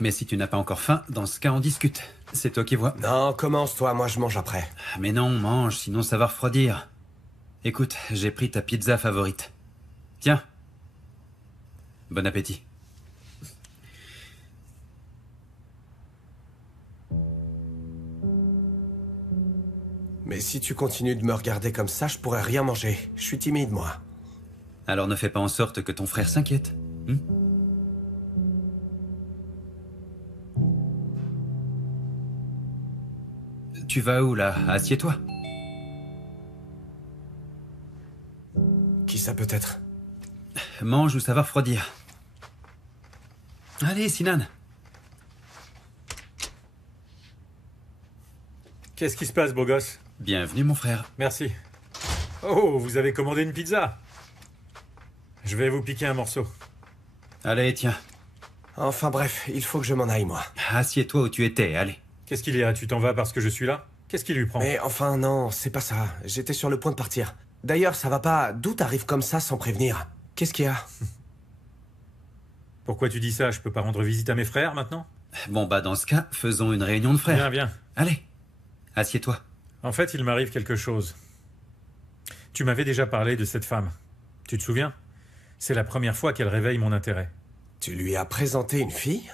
mais si tu n'as pas encore faim, dans ce cas on discute. C'est toi qui vois. Non, commence-toi, moi je mange après. Mais non, mange, sinon ça va refroidir. Écoute, j'ai pris ta pizza favorite. Tiens. Bon appétit. Mais si tu continues de me regarder comme ça, je pourrais rien manger. Je suis timide, moi. Alors ne fais pas en sorte que ton frère s'inquiète. Tu vas où, là? Assieds-toi. Qui ça peut être? Mange ou ça va refroidir. Allez, Sinan. Qu'est-ce qui se passe, beau gosse? Bienvenue, mon frère. Merci. Oh, vous avez commandé une pizza? Je vais vous piquer un morceau. Allez, tiens. Enfin bref, il faut que je m'en aille, moi. Assieds-toi où tu étais, allez. Qu'est-ce qu'il y a? Tu t'en vas parce que je suis là? Qu'est-ce qui lui prend? Mais enfin, non, c'est pas ça. J'étais sur le point de partir. D'ailleurs, ça va pas. D'où t'arrives comme ça sans prévenir? Qu'est-ce qu'il y a? Pourquoi tu dis ça? Je peux pas rendre visite à mes frères maintenant? Bon, bah dans ce cas, faisons une réunion de frères. Viens, viens. Allez, assieds-toi. En fait, il m'arrive quelque chose. Tu m'avais déjà parlé de cette femme. Tu te souviens? C'est la première fois qu'elle réveille mon intérêt. Tu lui as présenté une fille?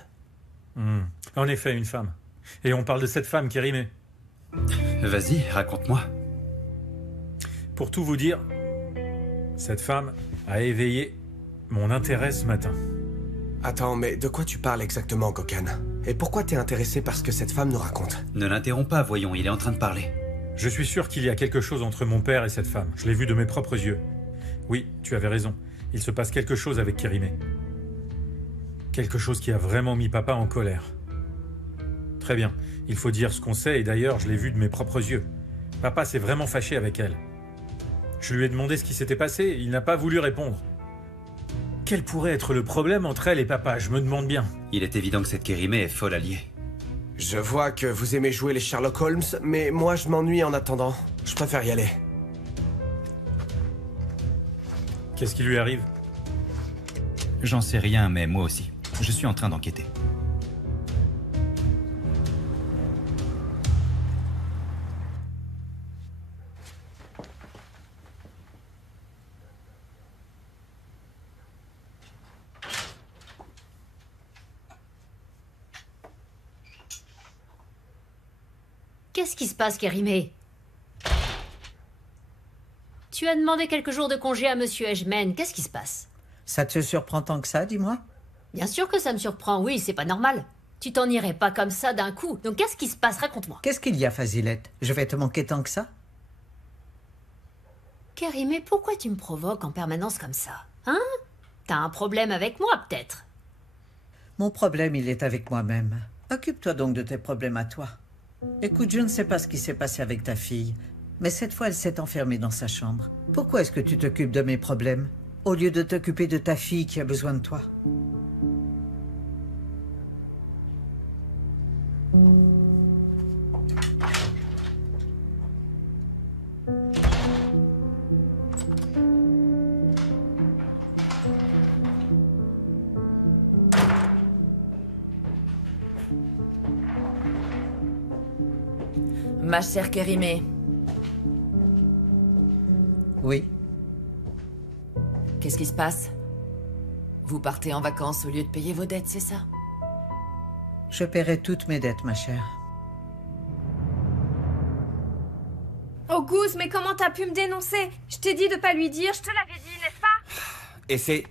En effet, une femme. Et on parle de cette femme, Kérimé. Vas-y, raconte-moi. Pour tout vous dire, cette femme a éveillé mon intérêt ce matin. Attends, mais de quoi tu parles exactement, Gokhan? Et pourquoi t'es intéressé par ce que cette femme nous raconte? Ne l'interromps pas, voyons, il est en train de parler. Je suis sûr qu'il y a quelque chose entre mon père et cette femme. Je l'ai vu de mes propres yeux. Oui, tu avais raison. Il se passe quelque chose avec Kérimé. Quelque chose qui a vraiment mis papa en colère. Très bien, il faut dire ce qu'on sait, et d'ailleurs, je l'ai vu de mes propres yeux. Papa s'est vraiment fâché avec elle. Je lui ai demandé ce qui s'était passé, il n'a pas voulu répondre. Quel pourrait être le problème entre elle et papa? Je me demande bien. Il est évident que cette Kérimé est folle alliée. Je vois que vous aimez jouer les Sherlock Holmes, mais moi je m'ennuie en attendant. Je préfère y aller. Qu'est-ce qui lui arrive? J'en sais rien, mais moi aussi. Je suis en train d'enquêter. Qu'est-ce qui se passe, Kérimé? Tu as demandé quelques jours de congé à Monsieur Ejmen. Qu'est-ce qui se passe? Ça te surprend tant que ça, dis-moi? Bien sûr que ça me surprend, oui, c'est pas normal. Tu t'en irais pas comme ça d'un coup. Donc qu'est-ce qui se passe? Raconte-moi. Qu'est-ce qu'il y a, Fazilette? Je vais te manquer tant que ça? Kérimé, pourquoi tu me provoques en permanence comme ça? Hein? T'as un problème avec moi, peut-être? Mon problème, il est avec moi-même. Occupe-toi donc de tes problèmes à toi. Écoute, je ne sais pas ce qui s'est passé avec ta fille, mais cette fois, elle s'est enfermée dans sa chambre. Pourquoi est-ce que tu t'occupes de mes problèmes, au lieu de t'occuper de ta fille qui a besoin de toi? Ma chère Kérimé. Oui. Qu'est-ce qui se passe? Vous partez en vacances au lieu de payer vos dettes, c'est ça? Je paierai toutes mes dettes, ma chère. Auguste, mais comment t'as pu me dénoncer? Je t'ai dit de pas lui dire, je te l'avais dit, n'est-ce pas? Et c'est...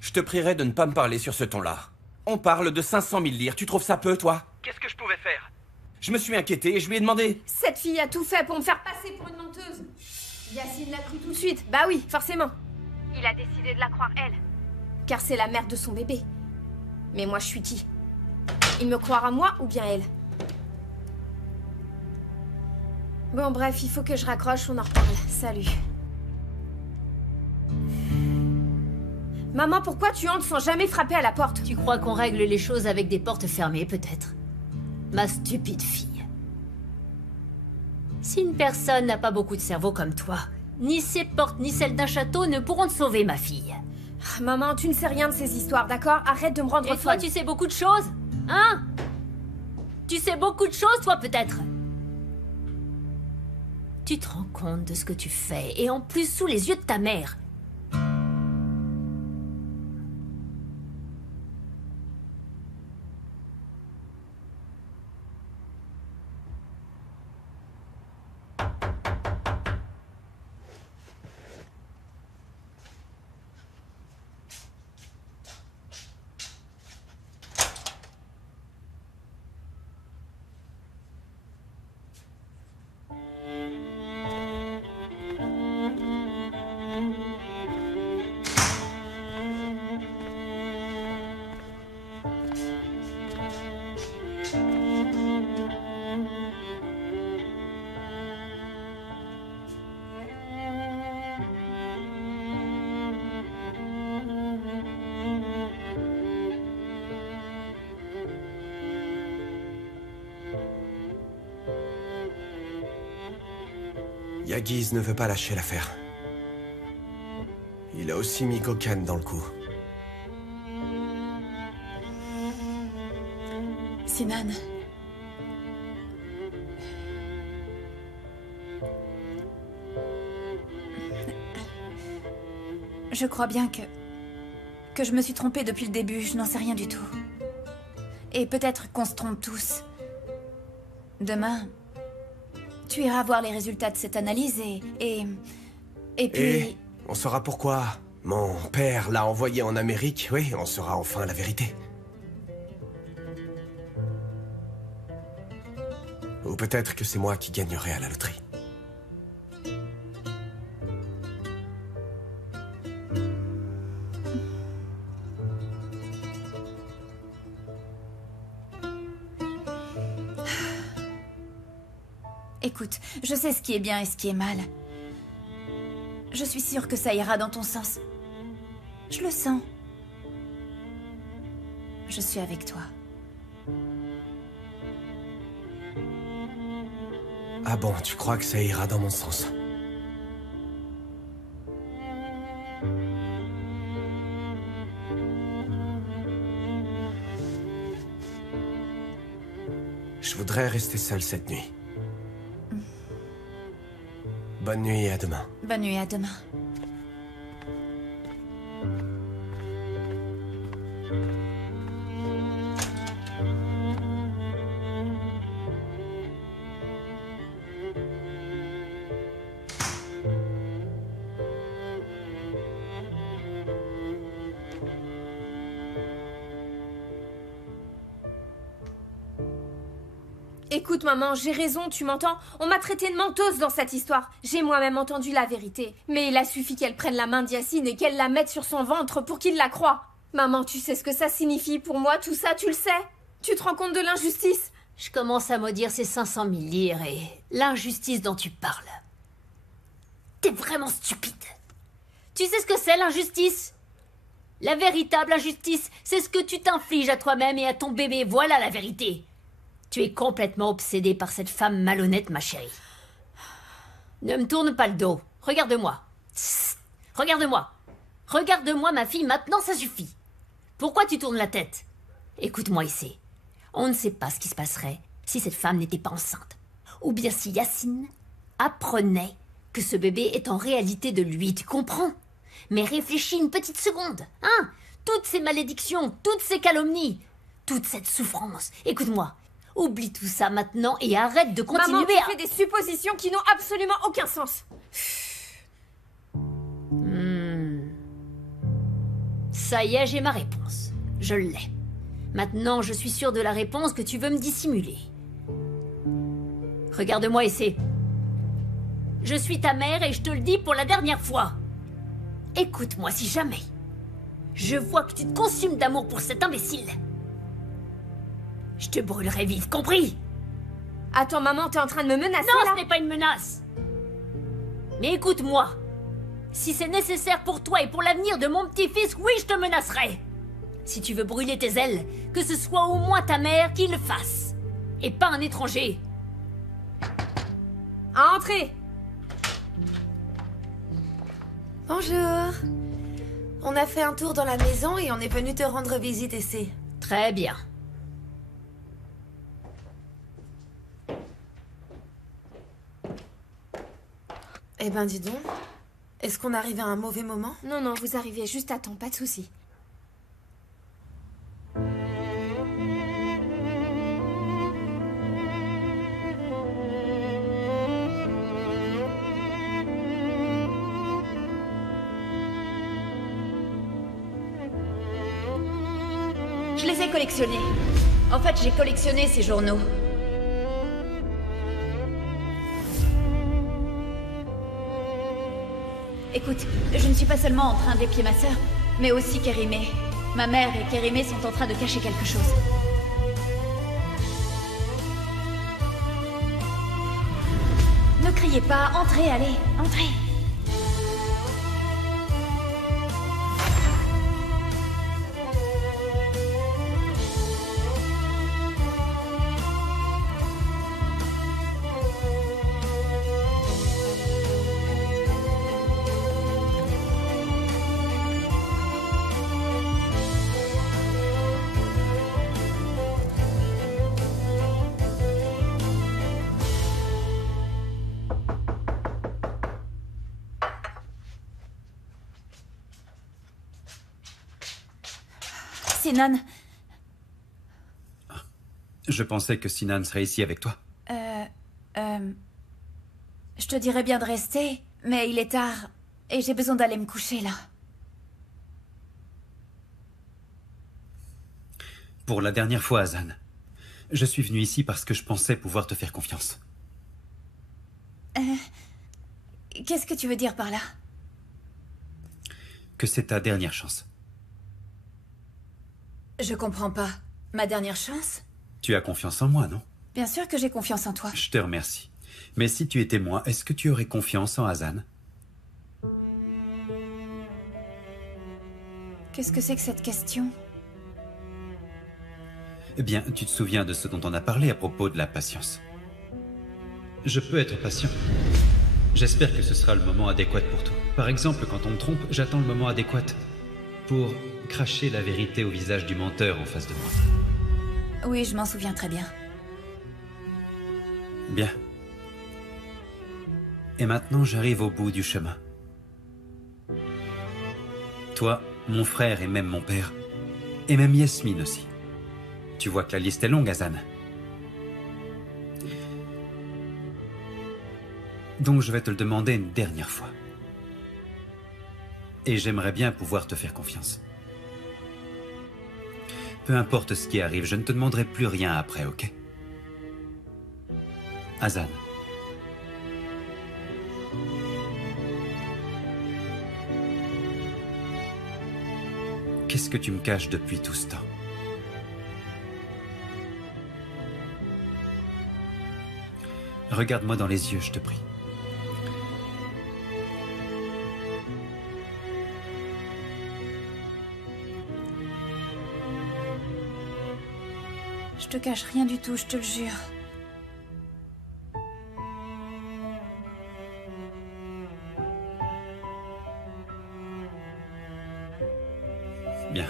Je te prierai de ne pas me parler sur ce ton-là. On parle de 500 000 lires, tu trouves ça peu, toi? Qu'est-ce que je pouvais faire? Je me suis inquiété et je lui ai demandé. Cette fille a tout fait pour me faire passer pour une menteuse. Yacine l'a cru tout de suite. Bah oui, forcément. Il a décidé de la croire elle. Car c'est la mère de son bébé. Mais moi, je suis qui? Il me croira moi ou bien elle? Bon, bref, il faut que je raccroche, on en reparle. Salut. Maman, pourquoi tu entres sans jamais frapper à la porte? Tu crois qu'on règle les choses avec des portes fermées, peut-être? Ma stupide fille. Si une personne n'a pas beaucoup de cerveau comme toi, ni ses portes ni celles d'un château ne pourront te sauver, ma fille. Maman, tu ne sais rien de ces histoires, d'accord? Arrête de me rendre Et toi, folle. tu sais beaucoup de choses? Hein? Tu sais beaucoup de choses, toi, peut-être? Tu te rends compte de ce que tu fais, et en plus sous les yeux de ta mère. Yagiz ne veut pas lâcher l'affaire. Il a aussi mis Gokhan dans le coup. Sinan. Je crois bien que je me suis trompée depuis le début, je n'en sais rien du tout. Et peut-être qu'on se trompe tous. Demain, tu iras voir les résultats de cette analyse et puis... Et on saura pourquoi mon père l'a envoyé en Amérique. Oui, on saura enfin la vérité. Ou peut-être que c'est moi qui gagnerai à la loterie. Écoute, je sais ce qui est bien et ce qui est mal. Je suis sûre que ça ira dans ton sens. Je le sens. Je suis avec toi. Ah bon, tu crois que ça ira dans mon sens? Je voudrais rester seul cette nuit. Bonne nuit et à demain. Bonne nuit, à demain. Écoute, maman, j'ai raison, tu m'entends? On m'a traité de menteuse dans cette histoire. J'ai moi-même entendu la vérité. Mais il a suffi qu'elle prenne la main d'Yacine et qu'elle la mette sur son ventre pour qu'il la croie. Maman, tu sais ce que ça signifie pour moi, tout ça, tu le sais? Tu te rends compte de l'injustice? Je commence à maudire ces 500 000 lire et l'injustice dont tu parles. T'es vraiment stupide. Tu sais ce que c'est, l'injustice? La véritable injustice, c'est ce que tu t'infliges à toi-même et à ton bébé. Voilà la vérité. Tu es complètement obsédée par cette femme malhonnête, ma chérie. Ne me tourne pas le dos. Regarde-moi. Regarde-moi. Regarde-moi, ma fille, maintenant ça suffit. Pourquoi tu tournes la tête? Écoute-moi ici. On ne sait pas ce qui se passerait si cette femme n'était pas enceinte. Ou bien si Yacine apprenait que ce bébé est en réalité de lui, tu comprends? Mais réfléchis une petite seconde, hein? Toutes ces malédictions, toutes ces calomnies, toute cette souffrance. Écoute-moi. Oublie tout ça maintenant et arrête de continuer. Maman, tu fais des suppositions qui n'ont absolument aucun sens. Ça y est, j'ai ma réponse. Je l'ai. Maintenant, je suis sûre de la réponse que tu veux me dissimuler. Regarde-moi, Essay. Je suis ta mère et je te le dis pour la dernière fois. Écoute-moi, si jamais je vois que tu te consumes d'amour pour cet imbécile, je te brûlerai vive, compris? Attends, maman, t'es en train de me menacer, non, là? ce n'est pas une menace. Mais écoute-moi. Si c'est nécessaire pour toi et pour l'avenir de mon petit-fils, oui, je te menacerai. Si tu veux brûler tes ailes, que ce soit au moins ta mère qui le fasse. Et pas un étranger. À entrer. Bonjour. On a fait un tour dans la maison et on est venu te rendre visite ici. Très bien. Eh ben dis donc, est-ce qu'on arrive à un mauvais moment? Non, non, vous arrivez juste à temps, pas de souci. Je les ai collectionnés. En fait, j'ai collectionné ces journaux. Écoute, je ne suis pas seulement en train d'épier ma sœur, mais aussi Kérimé. Ma mère et Kérimé sont en train de cacher quelque chose. Ne criez pas, entrez, allez, entrez. Sinan. Je pensais que Sinan serait ici avec toi. Je te dirais bien de rester, mais il est tard et j'ai besoin d'aller me coucher là. Pour la dernière fois, Azan. Je suis venu ici parce que je pensais pouvoir te faire confiance. Qu'est-ce que tu veux dire par là? Que c'est ta dernière chance. Je comprends pas. Ma dernière chance? Tu as confiance en moi, non? Bien sûr que j'ai confiance en toi. Je te remercie. Mais si tu étais moi, est-ce que tu aurais confiance en Azan? Qu'est-ce que c'est que cette question? Eh bien, tu te souviens de ce dont on a parlé à propos de la patience. Je peux être patient. J'espère que ce sera le moment adéquat pour toi. Par exemple, quand on me trompe, j'attends le moment adéquat pour cracher la vérité au visage du menteur en face de moi. Oui, je m'en souviens très bien. Bien. Et maintenant, j'arrive au bout du chemin. Toi, mon frère et même mon père, et même Yasmine aussi. Tu vois que la liste est longue, Azan. Donc je vais te le demander une dernière fois. Et j'aimerais bien pouvoir te faire confiance. Peu importe ce qui arrive, je ne te demanderai plus rien après, ok? Azan. Qu'est-ce que tu me caches depuis tout ce temps? Regarde-moi dans les yeux, je te prie. Je te cache rien du tout, je te le jure. Bien.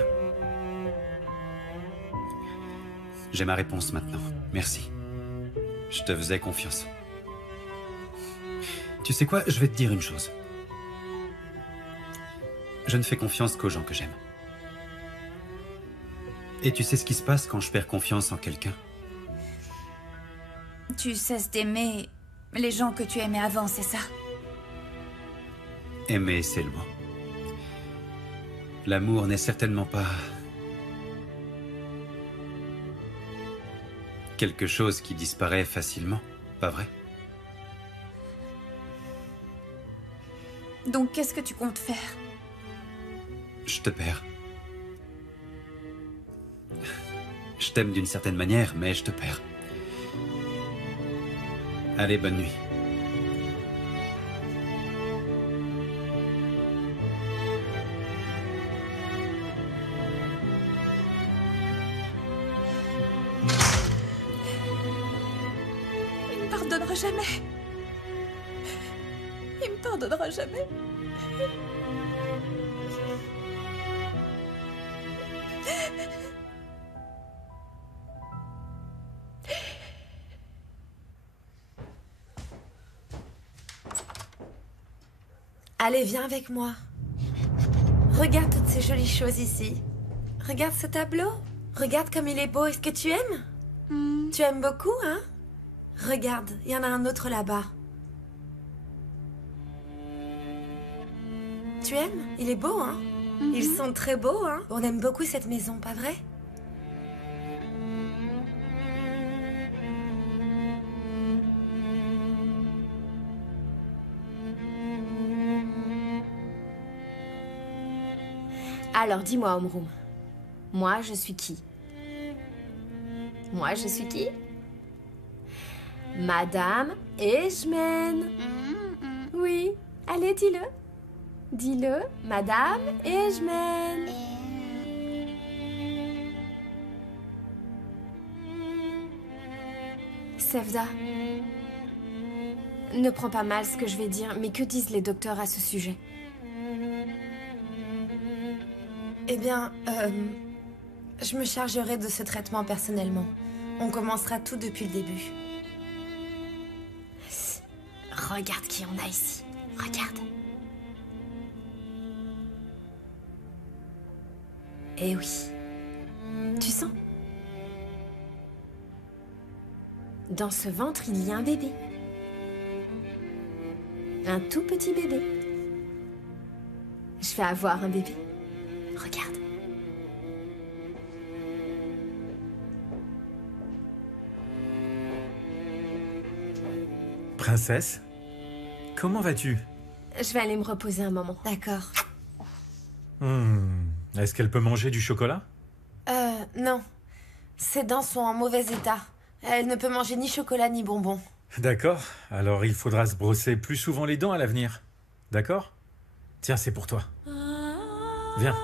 J'ai ma réponse maintenant. Merci. Je te faisais confiance. Tu sais quoi? Je vais te dire une chose. Je ne fais confiance qu'aux gens que j'aime. Et tu sais ce qui se passe quand je perds confiance en quelqu'un? Tu cesses d'aimer les gens que tu aimais avant, c'est ça? Aimer, c'est le mot. L'amour n'est certainement pas quelque chose qui disparaît facilement, pas vrai? Donc qu'est-ce que tu comptes faire? Je te perds. Je t'aime d'une certaine manière, mais je te perds. Allez, bonne nuit. Il me pardonnera jamais. Il me pardonnera jamais. Allez, viens avec moi. Regarde toutes ces jolies choses ici. Regarde ce tableau. Regarde comme il est beau. Est-ce que tu aimes? Tu aimes beaucoup, hein? Regarde, il y en a un autre là-bas. Tu aimes? Il est beau, hein? Ils sont très beaux, hein? On aime beaucoup cette maison, pas vrai? Alors, dis-moi, Omroum. Moi, je suis qui? Moi, je suis qui? Madame Ejmen. Oui, allez, dis-le. Dis-le, Madame Ejmen. Sevda, ne prends pas mal ce que je vais dire, mais que disent les docteurs à ce sujet? Eh bien, je me chargerai de ce traitement personnellement. On commencera tout depuis le début. Regarde qui on a ici. Regarde. Eh oui. Tu sens? Dans ce ventre, il y a un bébé. Un tout petit bébé. Je vais avoir un bébé. Regarde. Princesse, comment vas-tu? Je vais aller me reposer un moment. D'accord. Est-ce qu'elle peut manger du chocolat? Non. Ses dents sont en mauvais état. Elle ne peut manger ni chocolat ni bonbons. D'accord, alors il faudra se brosser plus souvent les dents à l'avenir. D'accord? Tiens, c'est pour toi. Viens.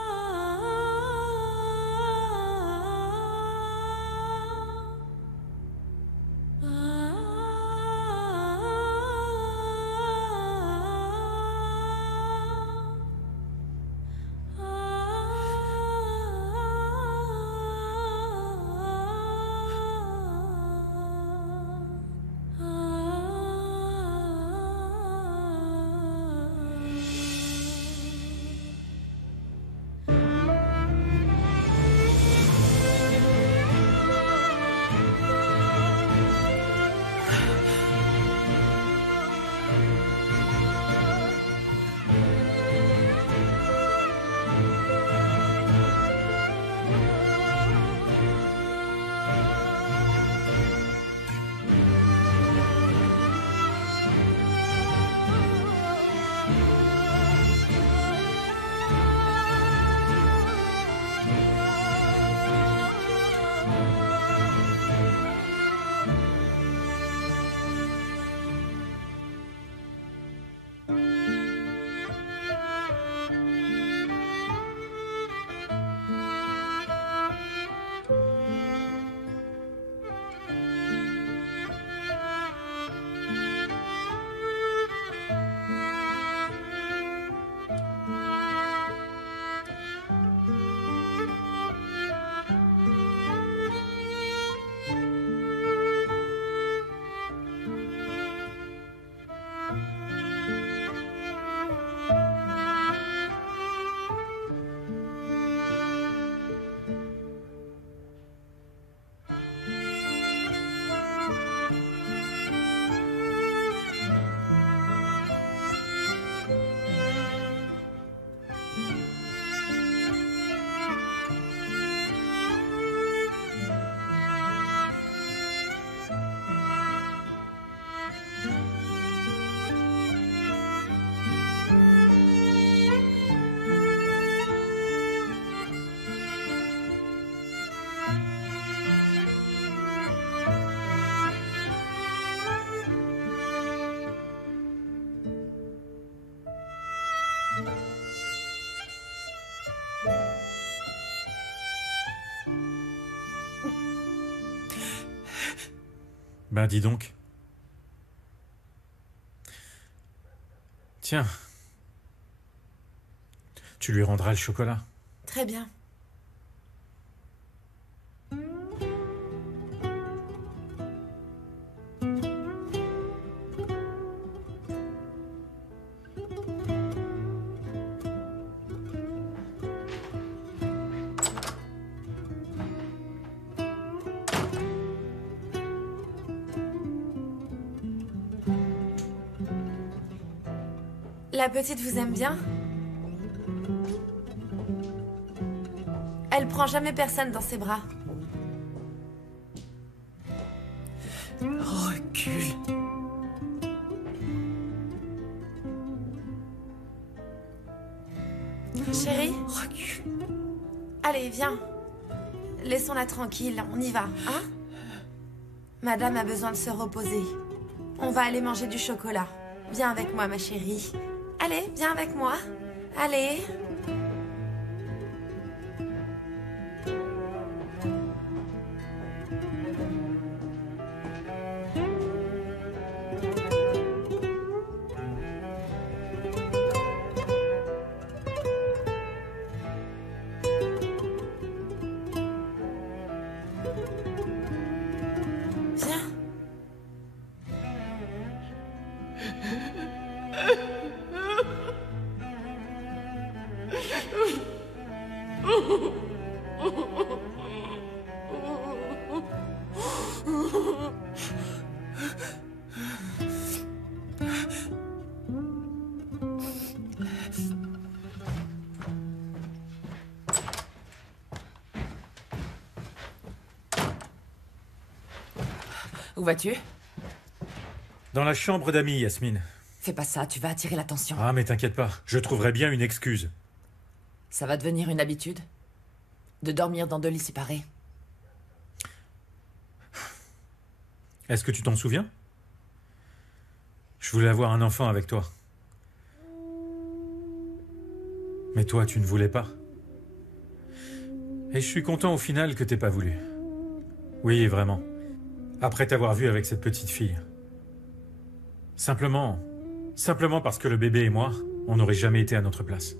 Ben dis donc. Tiens. Tu lui rendras le chocolat. Très bien. La petite vous aime bien? Elle prend jamais personne dans ses bras. Recule. Chérie? Recule. Allez, viens. Laissons-la tranquille, on y va, hein? Madame a besoin de se reposer. On va aller manger du chocolat. Viens avec moi, ma chérie. Allez, viens avec moi. Allez. Où vas-tu? Dans la chambre d'amis, Yasmine. Fais pas ça, tu vas attirer l'attention. Ah, mais t'inquiète pas, je trouverai bien une excuse. Ça va devenir une habitude? De dormir dans 2 lits séparés? Est-ce que tu t'en souviens? Je voulais avoir un enfant avec toi. Mais toi, tu ne voulais pas. Et je suis content au final que t'aies pas voulu. Oui, vraiment. Après t'avoir vu avec cette petite fille. Simplement parce que le bébé et moi, on n'aurait jamais été à notre place.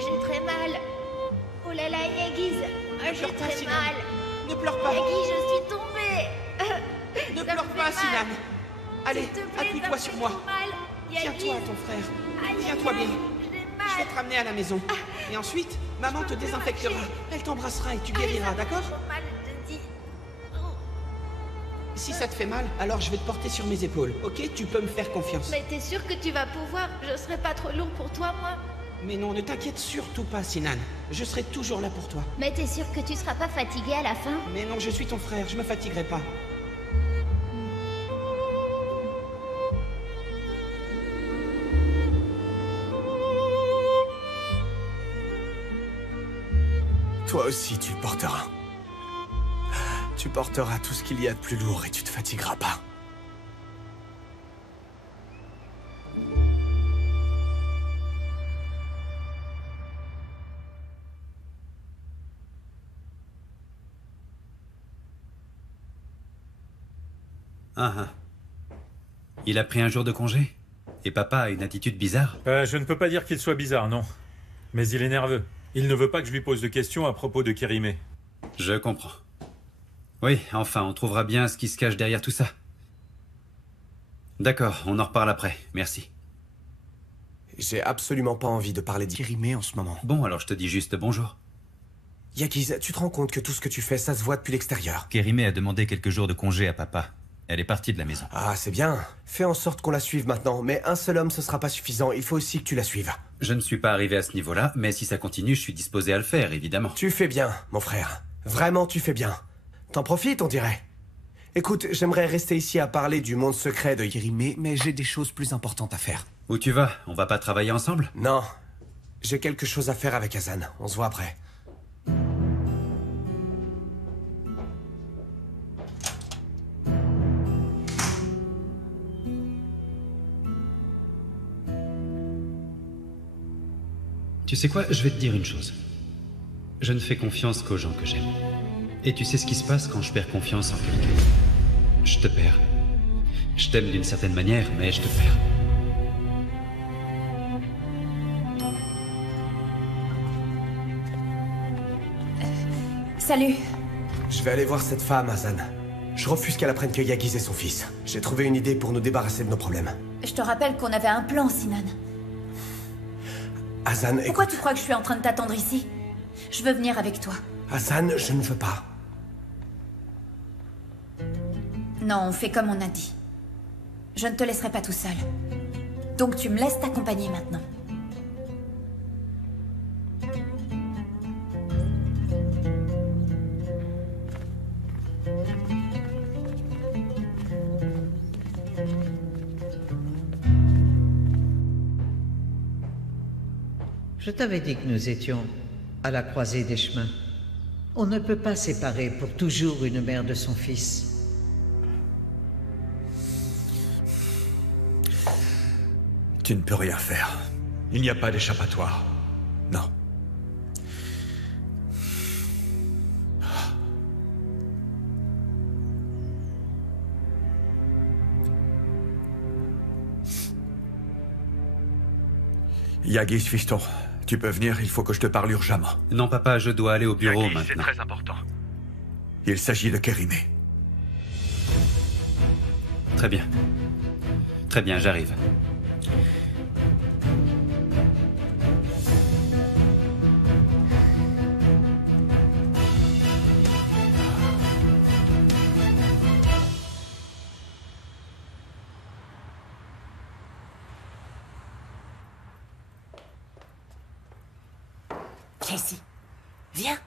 J'ai très mal. Oh là là, Yagiz, j'ai très mal. Ne pleure pas. Yagi, je suis tombée. Ne pleure pas, Sinan. Allez, appuie-toi sur moi. Tiens-toi à ton frère. Tiens-toi bien. Je vais te ramener à la maison. Et ensuite, maman te désinfectera. Elle t'embrassera et tu guériras, d'accord? Si ça te fait mal, alors je vais te porter sur mes épaules, ok? Tu peux me faire confiance. Mais t'es sûr que tu vas pouvoir? Je serai pas trop lourd pour toi, moi? Mais non, ne t'inquiète surtout pas, Sinan. Je serai toujours là pour toi. Mais t'es sûr que tu seras pas fatigué à la fin? Mais non, je suis ton frère, je me fatiguerai pas. Toi aussi, tu le porteras. Tu porteras tout ce qu'il y a de plus lourd et tu te fatigueras pas. Il a pris un jour de congé? Et papa a une attitude bizarre? Je ne peux pas dire qu'il soit bizarre, non. Mais il est nerveux. Il ne veut pas que je lui pose de questions à propos de Kérimé. Je comprends. Oui, enfin, on trouvera bien ce qui se cache derrière tout ça. D'accord, on en reparle après. Merci. J'ai absolument pas envie de parler de Kérimé en ce moment. Bon, alors je te dis juste bonjour. Yagiz, tu te rends compte que tout ce que tu fais, ça se voit depuis l'extérieur? Kérimé a demandé quelques jours de congé à papa. Elle est partie de la maison. Ah, c'est bien. Fais en sorte qu'on la suive maintenant. Mais un seul homme, ce sera pas suffisant. Il faut aussi que tu la suives. Je ne suis pas arrivé à ce niveau-là, mais si ça continue, je suis disposé à le faire, évidemment. Tu fais bien, mon frère. Vraiment, tu fais bien. T'en profites, on dirait. Écoute, j'aimerais rester ici à parler du monde secret de Kérimé, mais j'ai des choses plus importantes à faire. Où tu vas? On va pas travailler ensemble? Non. J'ai quelque chose à faire avec Hazan. On se voit après. Tu sais quoi? Je vais te dire une chose. Je ne fais confiance qu'aux gens que j'aime. Et tu sais ce qui se passe quand je perds confiance en quelqu'un? Je te perds. Je t'aime d'une certaine manière, mais je te perds. Salut. Je vais aller voir cette femme, Hazan. Je refuse qu'elle apprenne que Yagiz est son fils. J'ai trouvé une idée pour nous débarrasser de nos problèmes. Je te rappelle qu'on avait un plan, Sinan. Hazan, Pourquoi tu crois que je suis en train de t'attendre ici? Je veux venir avec toi. Hazan, je ne veux pas. Non, on fait comme on a dit. Je ne te laisserai pas tout seul. Donc tu me laisses t'accompagner maintenant. Je t'avais dit que nous étions à la croisée des chemins. On ne peut pas séparer pour toujours une mère de son fils. Tu ne peux rien faire. Il n'y a pas d'échappatoire. Non. Yagiz, fiston, tu peux venir, il faut que je te parle urgemment. Non, papa, je dois aller au bureau Yagiz, maintenant. c'est très important. Il s'agit de Kérimé. Très bien. Très bien, j'arrive. Viens ici. Viens.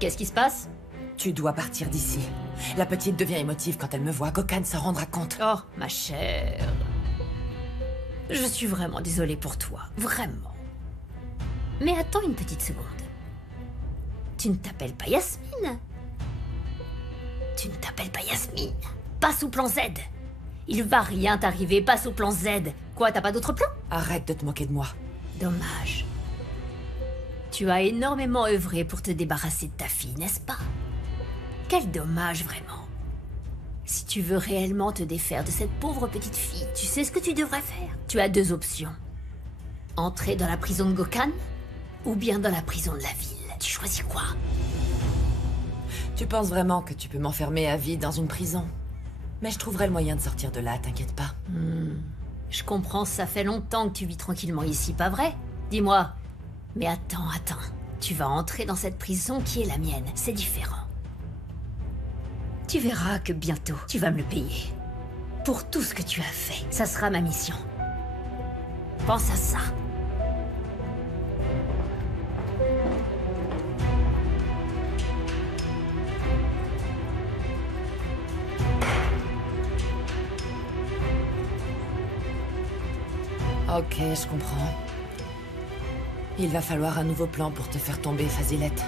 Qu'est-ce qui se passe? Tu dois partir d'ici. La petite devient émotive quand elle me voit. Gokhan s'en rendra compte. Oh, ma chère. Je suis vraiment désolée pour toi. Vraiment. Mais attends une petite seconde. Tu ne t'appelles pas Yasmine? Tu ne t'appelles pas Yasmine? Passe au plan Z. Il va rien t'arriver, passe au plan Z. Quoi, t'as pas d'autre plan? Arrête de te moquer de moi. Dommage. Tu as énormément œuvré pour te débarrasser de ta fille, n'est-ce pas? Quel dommage, vraiment. Si tu veux réellement te défaire de cette pauvre petite fille, tu sais ce que tu devrais faire? Tu as deux options. Entrer dans la prison de Gokhan, ou bien dans la prison de la ville. Tu choisis quoi? Tu penses vraiment que tu peux m'enfermer à vie dans une prison? Mais je trouverai le moyen de sortir de là, t'inquiète pas. Je comprends, ça fait longtemps que tu vis tranquillement ici, pas vrai? Dis-moi. Mais attends. Tu vas entrer dans cette prison qui est la mienne, c'est différent. Tu verras que bientôt, tu vas me le payer. Pour tout ce que tu as fait, ça sera ma mission. Pense à ça. Ok, je comprends. Il va falloir un nouveau plan pour te faire tomber, Fazilette.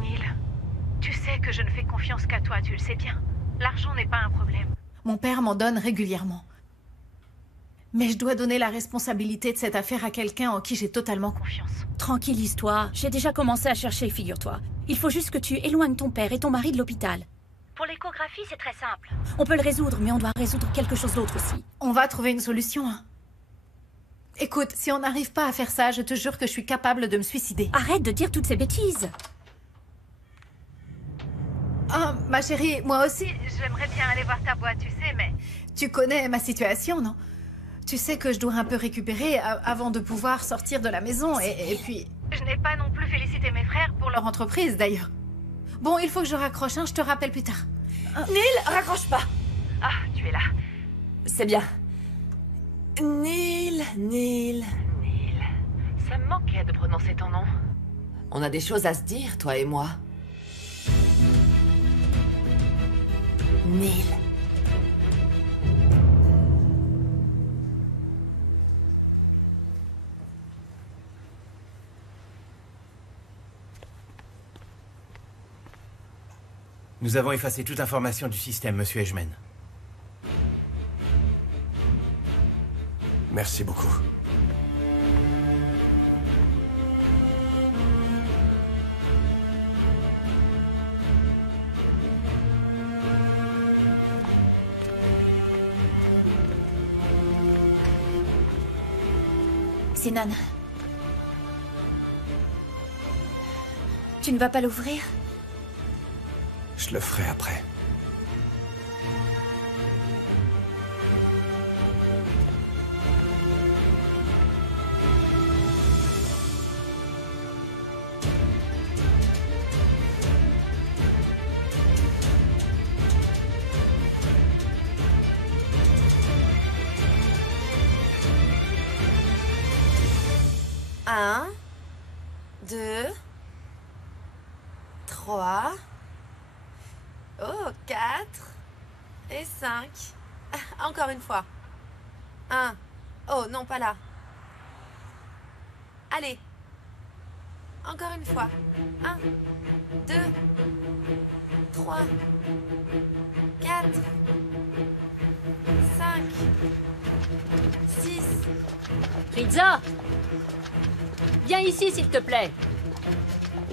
Neil, tu sais que je ne fais confiance qu'à toi, tu le sais bien. L'argent n'est pas un problème. Mon père m'en donne régulièrement. Mais je dois donner la responsabilité de cette affaire à quelqu'un en qui j'ai totalement confiance. Tranquillise-toi, j'ai déjà commencé à chercher, figure-toi. Il faut juste que tu éloignes ton père et ton mari de l'hôpital. Pour l'échographie, c'est très simple. On peut le résoudre, mais on doit résoudre quelque chose d'autre aussi. On va trouver une solution. Hein. Écoute, si on n'arrive pas à faire ça, je te jure que je suis capable de me suicider. Arrête de dire toutes ces bêtises. Ah, ma chérie, moi aussi, j'aimerais bien aller voir ta boîte, tu sais, mais tu connais ma situation, non? Tu sais que je dois un peu récupérer avant de pouvoir sortir de la maison, et puis... Je n'ai pas non plus félicité mes frères pour leur entreprise, d'ailleurs. Bon, il faut que je raccroche, hein, je te rappelle plus tard. Neil, raccroche pas. Ah, tu es là. C'est bien. Neil. Neil. Ça me manquait de prononcer ton nom. On a des choses à se dire, toi et moi. Neil. Nous avons effacé toute information du système, Monsieur Edgeman. Merci beaucoup. Sinan. Tu ne vas pas l'ouvrir? Je le ferai après. Un, 2, 3, oh, 4 et 5. Encore une fois. 1. Oh, non, pas là. Allez. Encore une fois. 1, 2, 3, 4, 5, 6. Ritza! Viens ici, s'il te plaît.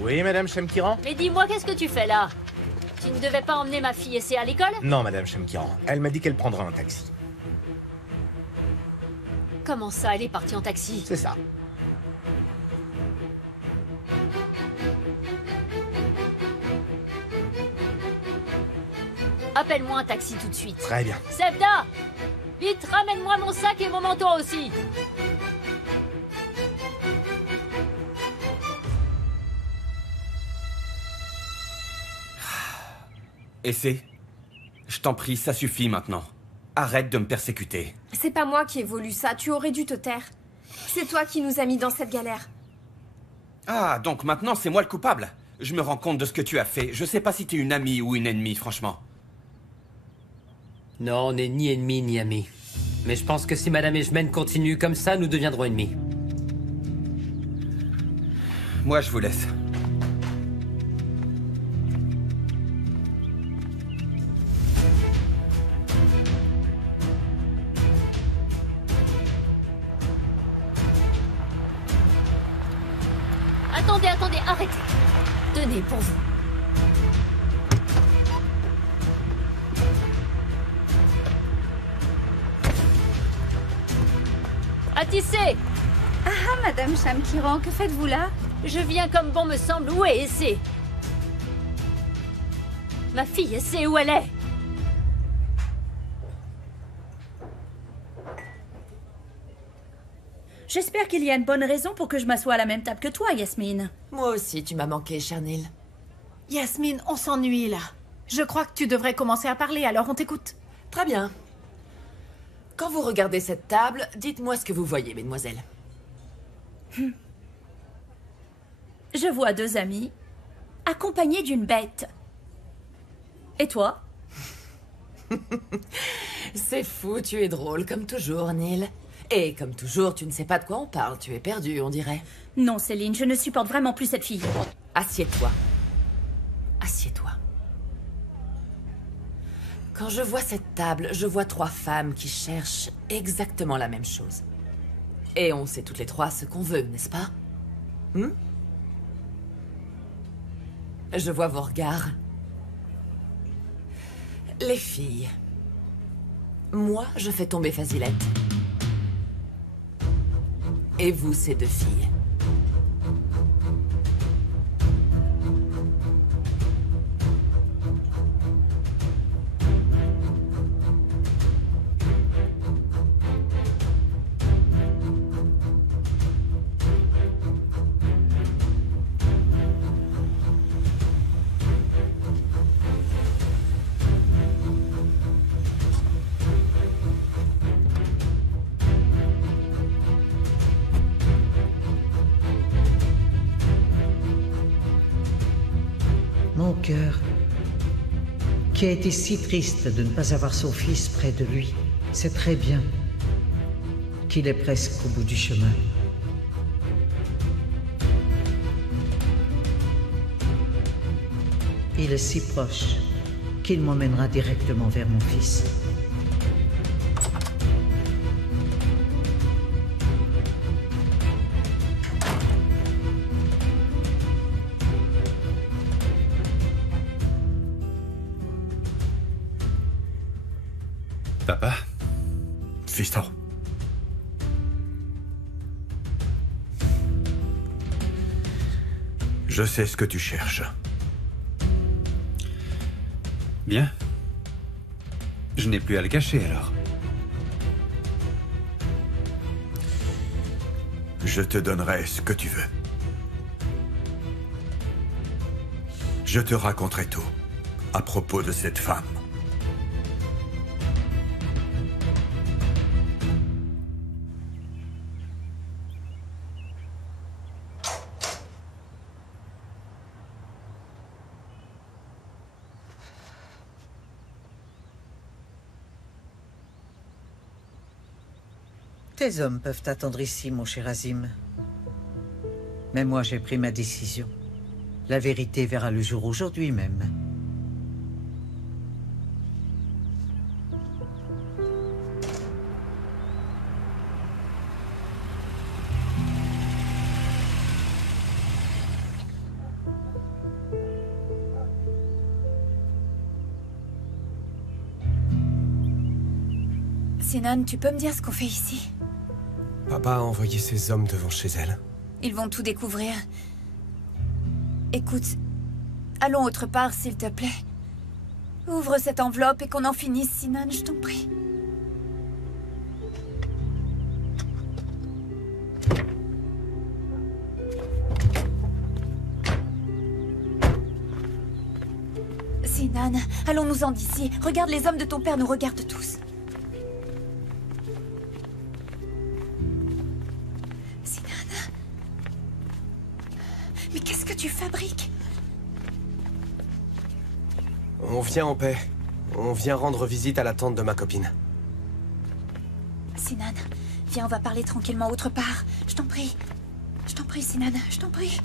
Oui, Madame Chemkiran? Mais dis-moi, qu'est-ce que tu fais là? Tu ne devais pas emmener ma fille Essay à l'école? Non, Madame Chemkiran. Elle m'a dit qu'elle prendra un taxi. Comment ça, elle est partie en taxi? C'est ça. Appelle-moi un taxi tout de suite. Très bien. Sevda! Vite, ramène-moi mon sac et mon manteau aussi. Essay, je t'en prie, ça suffit maintenant. Arrête de me persécuter. C'est pas moi qui ai voulu ça, tu aurais dû te taire. C'est toi qui nous as mis dans cette galère. Ah, donc maintenant c'est moi le coupable. Je me rends compte de ce que tu as fait. Je sais pas si t'es une amie ou une ennemie, franchement. Non, on n'est ni ennemis ni amis. Mais je pense que si Madame Edgeman continue comme ça, nous deviendrons ennemis. Moi, je vous laisse. Attendez, attendez, arrêtez. Tenez, pour vous. Atissé! Ah, Madame Chemkiran, que faites-vous là? Je viens comme bon me semble. Où est Essay? Ma fille, Essay, où elle est? J'espère qu'il y a une bonne raison pour que je m'assoie à la même table que toi, Yasmine. Moi aussi, tu m'as manqué, Charnil. Yasmine, on s'ennuie là. Je crois que tu devrais commencer à parler, alors on t'écoute. Très bien. Quand vous regardez cette table, dites-moi ce que vous voyez, mesdemoiselles. Je vois deux amis, accompagnés d'une bête. Et toi? C'est fou, tu es drôle, comme toujours, Neil. Et comme toujours, tu ne sais pas de quoi on parle, tu es perdu, on dirait. Non, Céline, je ne supporte vraiment plus cette fille. Assieds-toi. Assieds-toi. Quand je vois cette table, je vois trois femmes qui cherchent exactement la même chose. Et on sait toutes les trois ce qu'on veut, n'est-ce pas? Je vois vos regards. Les filles. Moi, je fais tomber Fazilette. Et vous, ces deux filles. Mon cœur, qui a été si triste de ne pas avoir son fils près de lui, sait très bien qu'il est presque au bout du chemin. Il est si proche, qu'il m'emmènera directement vers mon fils. Papa? Fiston. Je sais ce que tu cherches. Bien. Je n'ai plus à le cacher alors. Je te donnerai ce que tu veux. Je te raconterai tout à propos de cette femme. Tes hommes peuvent attendre ici, mon cher Azim. Mais moi, j'ai pris ma décision. La vérité verra le jour aujourd'hui même. Sinan, tu peux me dire ce qu'on fait ici? Papa a envoyé ses hommes devant chez elle. Ils vont tout découvrir. Écoute, allons autre part, s'il te plaît. Ouvre cette enveloppe et qu'on en finisse, Sinan, je t'en prie. Sinan, allons-nous-en d'ici. Regarde, les hommes de ton père nous regardent tous. Mais qu'est-ce que tu fabriques? On vient en paix. On vient rendre visite à la tante de ma copine. Sinan, viens, on va parler tranquillement autre part. Je t'en prie. Je t'en prie, Sinan, je t'en prie.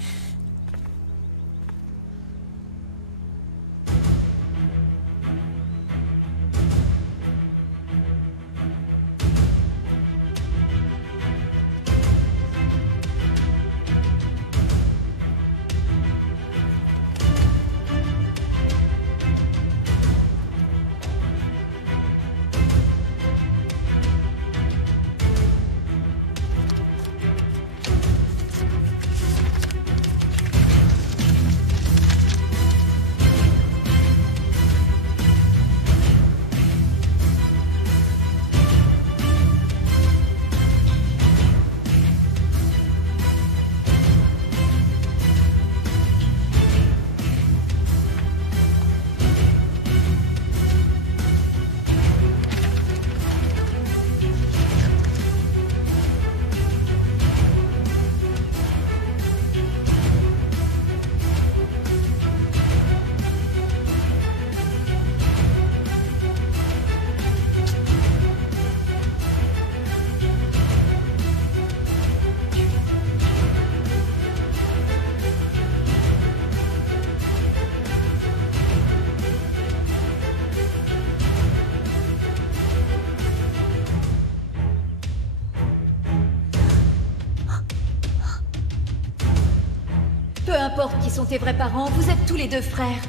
Peu importe qui sont tes vrais parents, vous êtes tous les deux frères.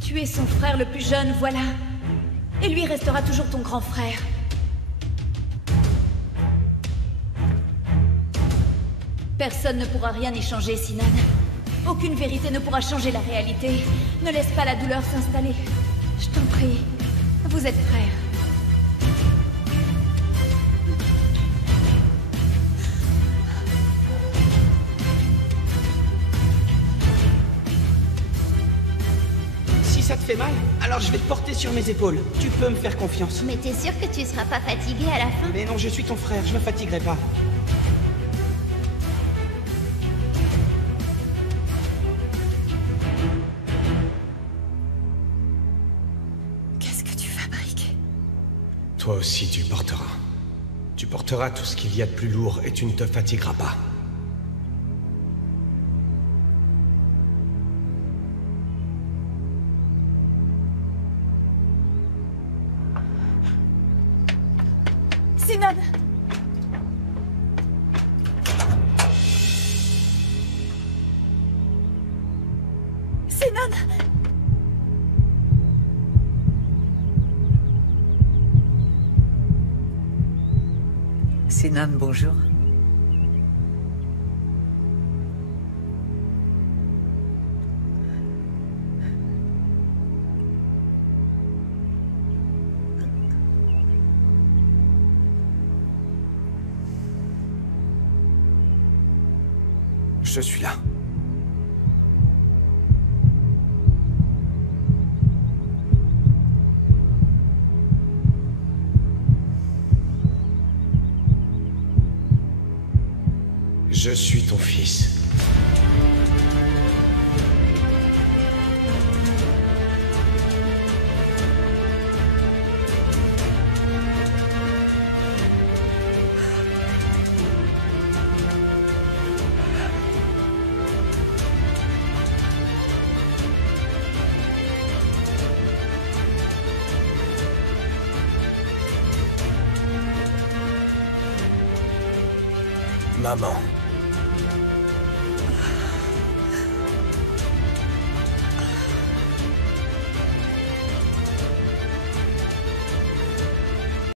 Tu es son frère le plus jeune, voilà. Et lui restera toujours ton grand frère. Personne ne pourra rien y changer, Sinan. Aucune vérité ne pourra changer la réalité. Ne laisse pas la douleur s'installer. Je t'en prie. Vous êtes frères. Si ça te fait mal, alors je vais te porter sur mes épaules. Tu peux me faire confiance. Mais t'es sûr que tu seras pas fatigué à la fin? Mais non, je suis ton frère, je me fatiguerai pas. Qu'est-ce que tu fabriques? Toi aussi, tu porteras. Tu porteras tout ce qu'il y a de plus lourd et tu ne te fatigueras pas. Sinan! Sinan! Sinan, bonjour. Je suis là. Je suis ton fils. Maman.